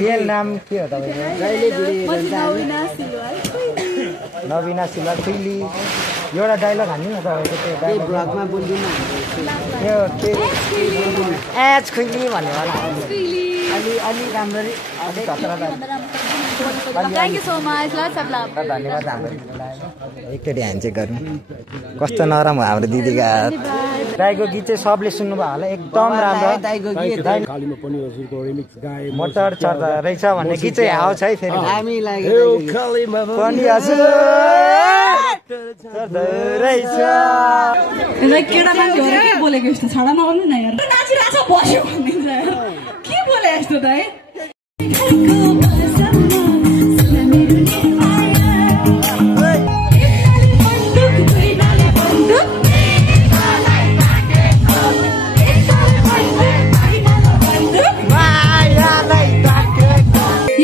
Real नाम के हो तपाईको? नवीना सिलवाल खैली एउटा डायलग हान्नु न तपाईको त्यो डायलग ब्लगमा बोल्दिनु त्यो एज खैली भन्ने वाला अलि राम्ररी अलि खतरा Thank you so much. Lots of love. धन्यवाद हाम्रो एकचोटि ह्यान्डसेक गरौँ कस्तो नरम हो हाम्रो दिदीका दाइको गीत चाहिँ सबले सुन्नुभयो होला एकदम राम्रो दाइको गीत खालीमा पनि हजुरको रिमिक्स गाए मोटर चढ्दा रहेछ भन्ने गीत चाहिँ आउँछ है फेरि हामी लाग्यो खालीमा पनि हजुर चढ्दा रहेछ केटा मान्छे हो के बोलेको यस्तो छाडा नगर्नु न यार नाचिरहेछ बस्यो भनिन्छ के बोले यस्तो दाइ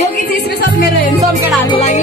यो गीत स्पेशल मेरो हेन्डसम केटाहरुको लागि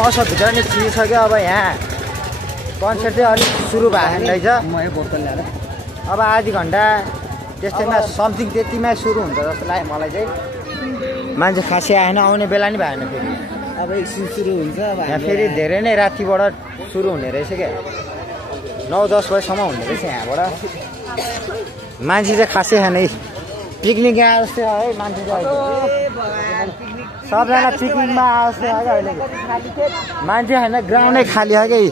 मौसम भित्र नै छिरिसक्यो अब यहाँ कन्सर्ट चाहिँ अलिक सुरु भएको रहेछ अब आधी घन्टा त्यस्तैमा समथिङ त्यतिमै सुरु हुन्छ जस्तो लाग्यो मलाई चाहिँ मान्छे खासै आएन आउने बेला नि भएन फेरि अब एकछिन सुरु हुन्छ यहाँ फेरि धेरै नै रातिबाट सुरु हुने रहेछ क्या 9-10 बजीसम्म हुने रहेछ यहाँबाट मान्छे चाहिँ खासै छैन है पिकनिक यहाँ जस्तै है मान्छे चाहिँ सबजना पिकनिकमा आउँछ अहिले मान्छे होइन ग्राउन्डै खाली हो कि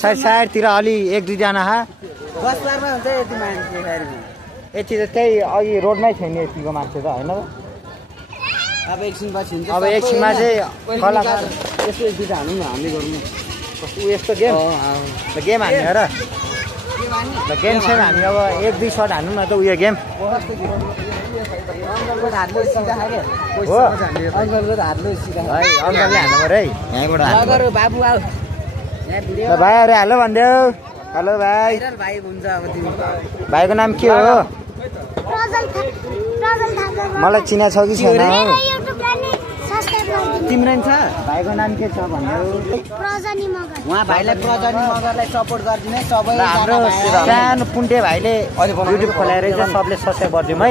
साइडतिर अलि 1-2 जना यति त त्यही अघि रोडमै थियो नि यतिको मान्छे त होइन अब एकछिनपछि हुन्छ अब एकछिनमा चाहिँ कलाकार यसो एक दुईटा हान्नु न हामीले गर्नु यस्तो गेम गेम हान्ने हो र गेम छैन हामी अब 1-2 सट हान्नु न त उयो गेम अङ्कलको हातले सिधा खायो हो अङ्कलको हातले सिधा है अङ्कलले हान्नु पर्यो है यहीँबाट हाल्नु बाबु आऊ यहाँ भिडियो भाइहरू हेलो भनिदेऊ हेलो भाइ भाइ हुन्छ अब तिमी भाइको नाम के हो मलाई चिना छ कि छैन तिम्रो छ भाइको नाम के छ भनिदेऊ उहाँ भाइलाई प्रजनी मगरलाई सपोर्ट गरिदिनु है सबै हाम्रो सानो पुन्टे भाइले युट्युब खोलाएर चाहिँ सबले सब्सक्राइब गरिदिउँ है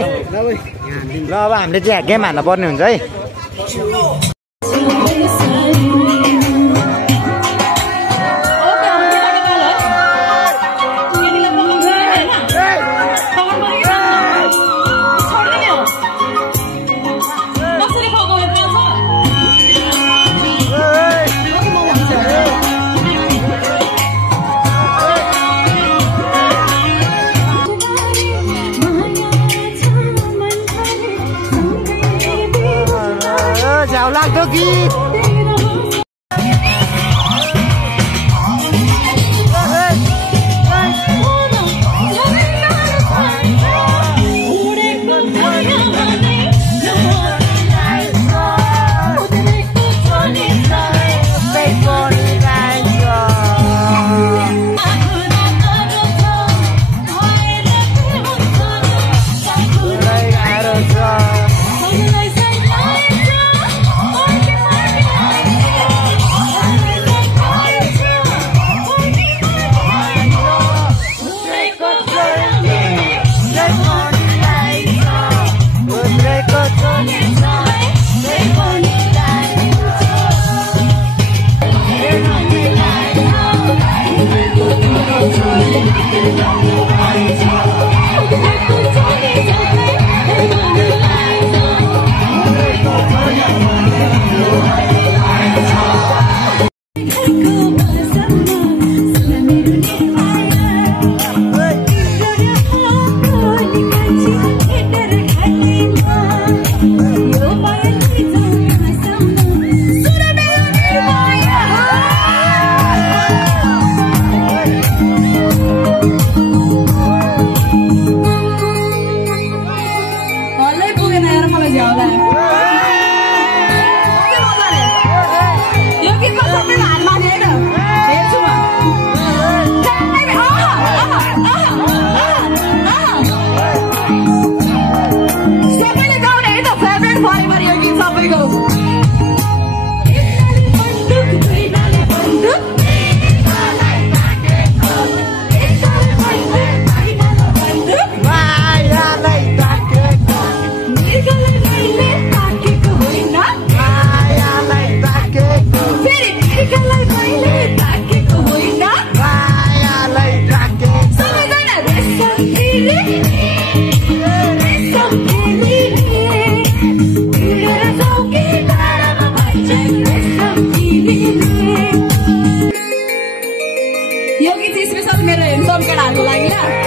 ल अब हामीले चाहिँ गेम हान्न पर्ने हुन्छ है लाग्दो गीत भरिभरि यो गीत सबैको यो गीत स्पेशल मेरो हेन्डसम केटाहरूको लागि ल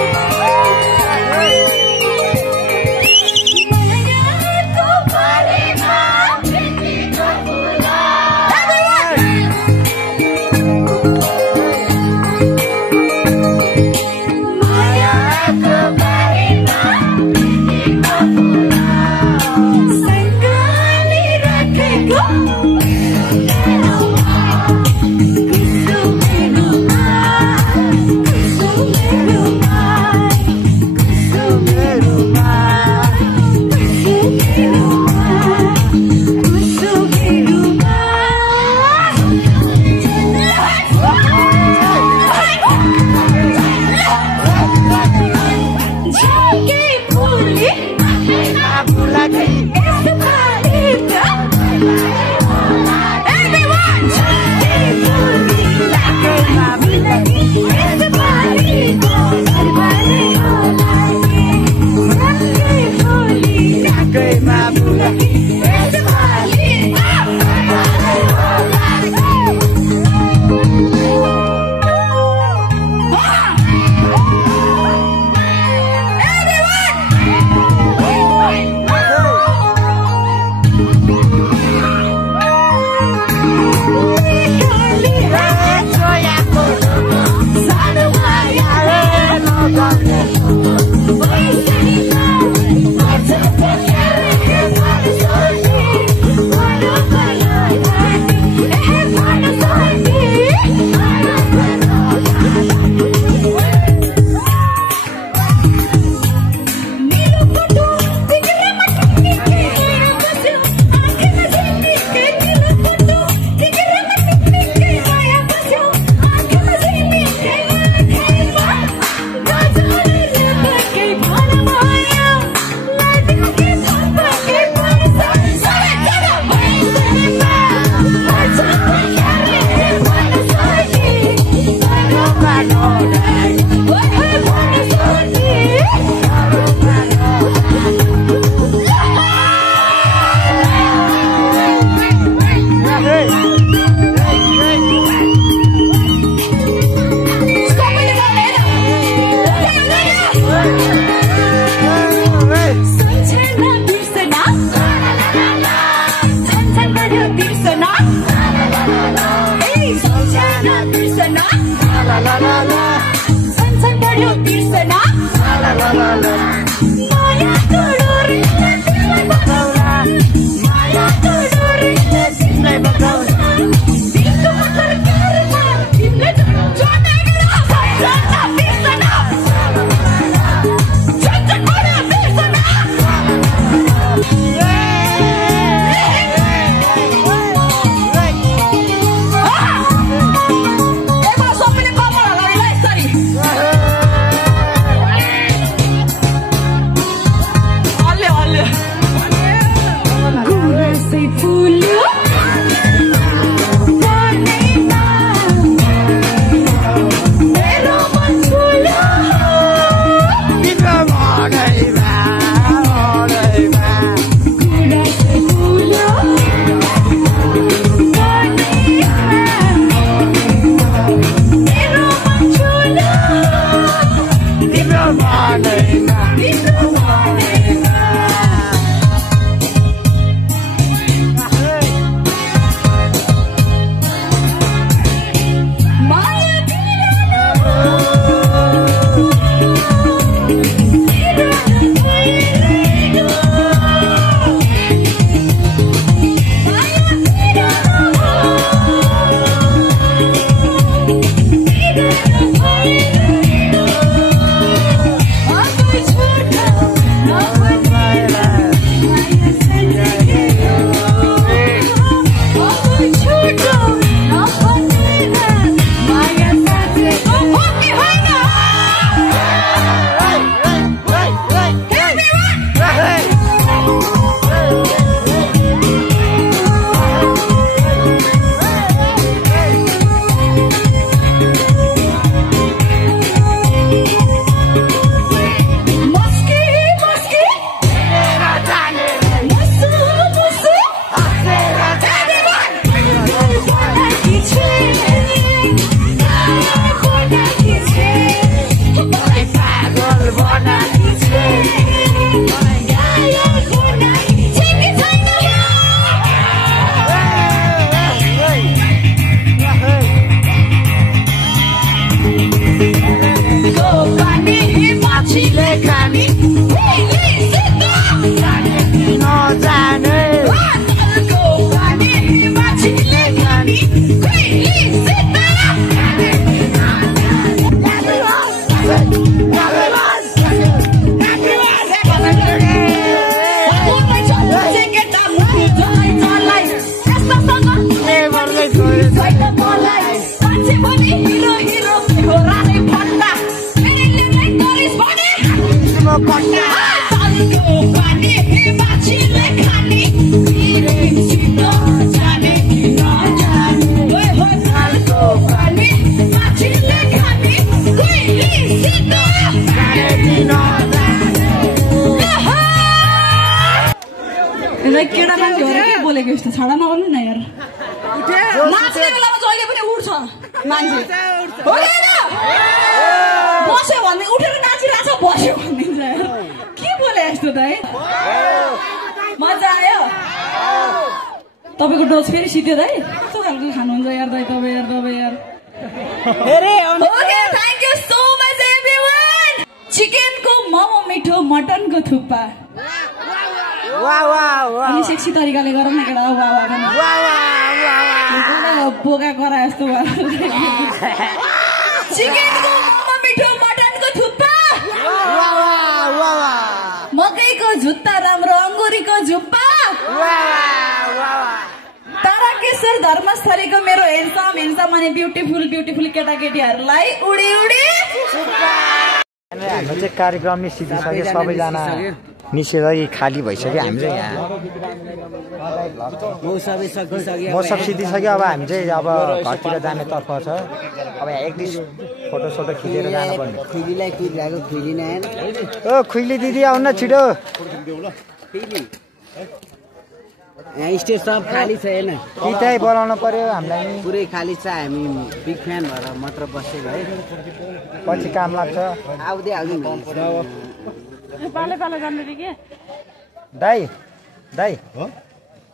के बोलेको यस्तो छाडा नगर्नु न यार नाच्ने बेलामा जहिले पनि उठ्छ मान्छे हो कि होइन? बस्यो भन्ने उठेर नाचिरहेछ बस्यो भनिदिन्छ यार के बोले यस्तो त है मजा आयो तपाईँको डोज फेरि सिध्यो दाइ कस्तो खालको खानुहुन्छ यार दाइ तपाईँ यार okay thank you so much everyone चिकनको मोमो मिठो मटनको थुक्पा अनि सेक्सी तरिकाले गर न केटा बोका गरा जस्तो चिकनको मोमो मिठो मटनको थुक्पा मकैको जुत्ता राम्रो अङ्गुरीको झुप्पा ताराकेश्वर धर्मस्थलीको मेरो हेन्सम अनि ब्युटिफुल केटाकेटीहरूलाई उडी हाम्रो चाहिँ कार्यक्रम निस्किसक्यो सबैजना निस्केर खाली भइसक्यो हामी चाहिँ यहाँ मौसम सिद्धिसक्यो अब हामी चाहिँ अब घरतिर जाने तर्फ छ अब यहाँ एक दुई फोटोसोटो खिचेर जानुपर्ने ओ खुइली दिदी आउन छिटो यहाँ स्टेज सब खाली छ होइन कि त्यही बोलाउनु पर्यो हामीलाई नि पुरै खाली छ हामी बिग फ्यान भएर मात्र बसेको है पछि काम लाग्छ आउँदै दाइ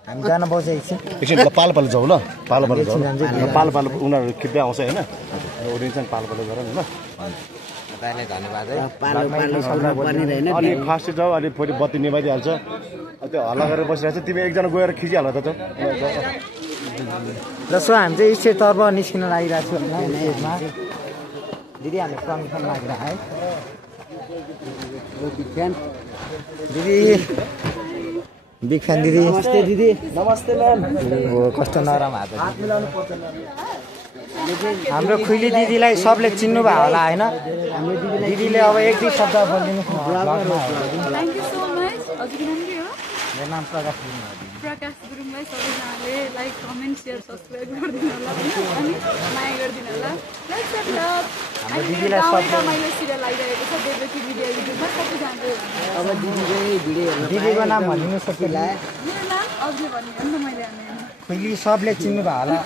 हामी जान बसेको एकछिन पालो जाउँ ल पालो उनीहरू खिच्दै आउँछ होइन ओरिजिन पालो गर न ल धन्यवाद है अलि फास्ट जाऊ अलि फेरि बत्ती निभाइदिइहाल्छ त्यो हल्ला गरेर बसिरहेको छ तिमी एकजना गएर खिचिहाल त जसो हामी चाहिँ स्टेजतर्फ निस्किन लागिरहेको छु होइन स्टेजमा दिदी हामीलाई पर्मिसन लागेर है दिदी बिग फ्यान दिदी नमस्ते दिदी नमस्ते म्याम हो कस्तो नरम हात हाम्रो खुइली दिदीलाई सबले चिन्नु भयो होला होइन दिदीले अब एक दुई शब्द बोलिदिनु थ्याङ्क यू सो मच हजुरको नाम के हो मेरो नाम प्रकाश गुरुङलाई सबैजनाले लाइक कमेन्ट सेयर सब्सक्राइब गरिदिनु होला होइन अनि माया गरिदिनु होला हाम्रो दिदीलाई सबले मैले सिरियल आइरहेको छ देवकी भिडियो युट्युबमा सबैजनाले अब दिदीको नाम भनिदिनु सक्छ मेरो नाम अघि भनेको नि त मैले खुइली सबले चिन्नु भयो होला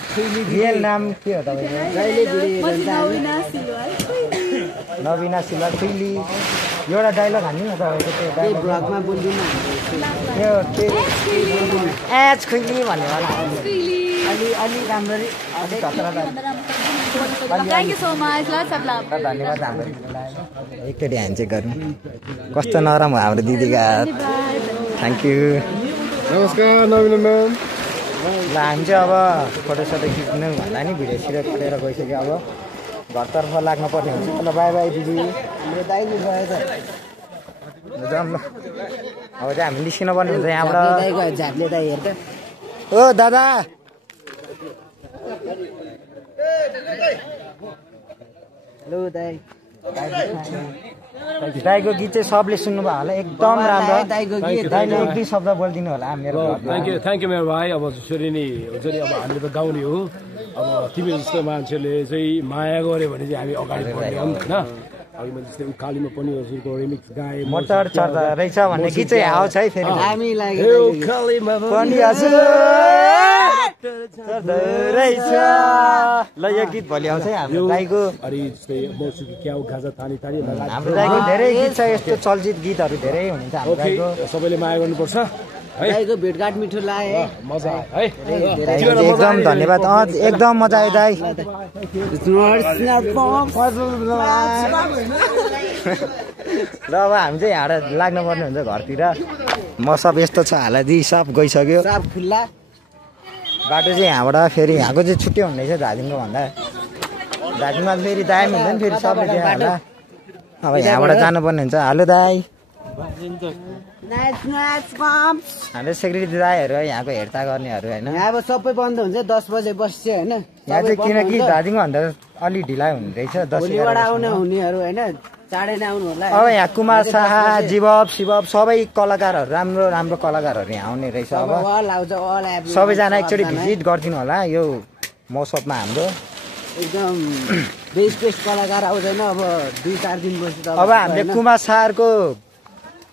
रियल नाम के हो तपाईँको नवीना सिलवाल खुइली एउटा डायलग हान्नु न तपाईँको त्यो ब्लगमा बोलिदिनु एच खुइली भन्ने होला अलि राम्ररी थ्याङ्क यू सो मच ल सबलाई धन्यवाद हाम्रो दिदीलाई एकचोटि ह्यान्डसेक गर्नु कस्तो नरम हो हाम्रो दिदीका थ्याङ्क यू नमस्कार नवीन म्याम ल हामी चाहिँ अब फोटोसोटो खिच्नु भन्दा नि भिडियो सिडियो खिचेर गइसक्यो अब घरतर्फ लाग्नु पर्ने हुन्छ ल बाई बाई दिदी जाऊँ ल अब चाहिँ हामी निस्किनु पर्ने हुन्छ यहाँबाट झाप्ले दाइ हेर ओ दादा हेलो दाइ दाइको गीत चाहिँ सबले सुन्नुभयो होला एकदम राम्रो दाइले एक दुई शब्द बोलिदिनु होला मेरो थ्याङ्क यू मेरो भाइ अब जसरी नि हुन्छ नि अब हामीले त गाउने हो अब तिमी जस्तो मान्छेले चाहिँ माया गऱ्यो भने चाहिँ हामी अगाडि बढ्ने हो होइन अघि मैले जस्तै उकालीमा पनि हजुरको रिमिक्स गाएँ मोटर चढ्दा रहेछ भन्ने गीत चाहिँ आउँछ है फेरि हामी पनि हजुर रहेछ ल यो गीत भोलि आउँछ है हाम्रो दाइको अनि जस्तै मौसुकी क्याउ गाजा तानी तानी हाम्रो दाइको धेरै गीत छ यस्तो चलचित गीतहरू धेरै हुन्छ हाम्रो दाइको सबैले माया गर्नुपर्छ दाइको भेटघाट मिठो लाग्यो मजा आयो है एकदम धन्यवाद एकदम मजा आयो दाइ ल अब हामी चाहिँ यहाँ लाग्नुपर्ने हुन्छ घरतिर म सब यस्तो छ हालदी सब गइसक्यो खुल्ला बाटो चाहिँ यहाँबाट फेरि यहाँको चाहिँ छुट्टै हुने रहेछ दार्जिलिङको भन्दा दार्जिलिङमा फेरि दामी हुन्छ नि फेरि सबले त्यहाँ होला अब यहाँबाट जानुपर्ने हुन्छ हेलो दाई हाम्रो सेक्युरिटी दाईहरू यहाँको हेरचाह गर्नेहरू होइन यहाँ अब सबै बन्द हुन्छ 10 बजे बस्छ होइन यहाँ चाहिँ किनकि दार्जिलिङभन्दा अलि ढिलाइ हुने रहेछ 10 आउने हुनेहरू होइन चाँडै नै आउनु होला अब यहाँ कुमार शाह जीवब शिवब सबै कलाकारहरू राम्रो राम्रो कलाकारहरू यहाँ आउने रहेछ अब सबैजना एकचोटि भिजिट गरिदिनु होला यो मौसममा हाम्रो एकदम बेस्ट कलाकार आउँदैन अब 2-4 दिन बस्छ अब हामीले कुमार शाहको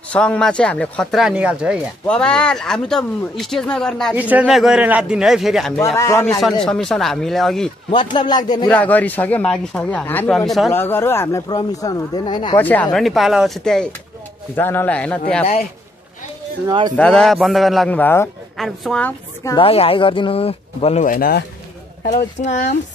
सङमा चाहिँ हामीले खतरा निकाल्छ है यहाँ बाबा हामी त स्टेजमा गएर नाच्दिने स्टेजमै गएर नाच्दिने है फेरि हामीले यहाँ समिसन हामीले अघि मतलब लाग्दैन पुरा गरिसक्यो मागिसक्यो हामी हामी पर्मिसन भ्लगर हो हामीलाई पर्मिसन हुँदैन हैन पछि हाम्रो नि पाला आउँछ त्यही जानलाई होइन त्यहाँ नर्स दादा बन्द गर्न लाग्नु भयो and swamps दाइ हाई गरिदिनु बोल्नु भएन hello swamps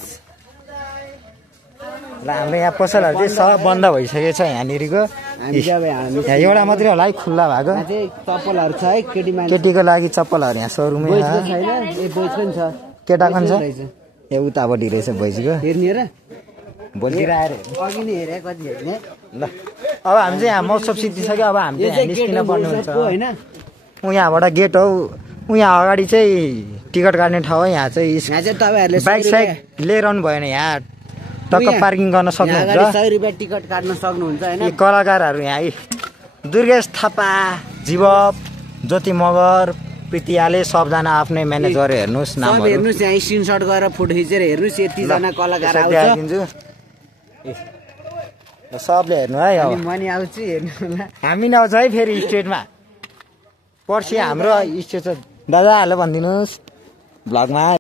ल हाम्रो यहाँ पसलहरू चाहिँ सब बन्द भइसकेको छ यहाँनिरको हामी जब हामी यहाँ एउटा मात्रै होला है खुल्ला भएको यहाँ चाहिँ चप्पलहरू छ है केटी मान्छे केटीको लागि चप्पलहरू यहाँ सोरुमै बोइजको छैन ए बोइज पनि छ केटाको पनि छ रहेछ ए उतापट्टि रहेछ भोइसको हेर्ने र भोलितिर आएर अघि नै हेरे कति हेर्ने ल अब हामी चाहिँ यहाँ महोत्सव सिद्धिसक्यो अब हामी यो चाहिँ चाहिँ निस्किन गेट पर्ने हुन्छ हैन ऊ यहाँबाट गेट हौ ऊ यहाँ अगाडि चाहिँ टिकट काट्ने ठाउँ हो यहाँ चाहिँ यहाँ चाहिँ तपाईहरुले बाइक साइक लिएर आउनु भएन यहाँ टक्क पार्किङ गर्न सक्नुहुन्छ 100 रुपैयाँ टिकट काट्न सक्नुहुन्छ हैन यी कलाकारहरू यहाँ यी दुर्गेश थापा जीवप ज्योति मगर प्रितियाले सबजना आफ्नै म्यानेजर हेर्नुहोस् सब नामहरू हेर्नुस् यहाँ स्क्रिनशट गरेर फोटो खिचेर हेर्नुस् यति जना कलाकार यसो आउँछ देखाइदिन्छु ल सबले हेर्नु है अब अनि म नि आउँछु हेर्नु होला हामी नआउँछ है फेरि स्टेटमा पर्सि हाम्रो स्टेट छ दादाहरूले भनिदिनुहोस् भ्लगमा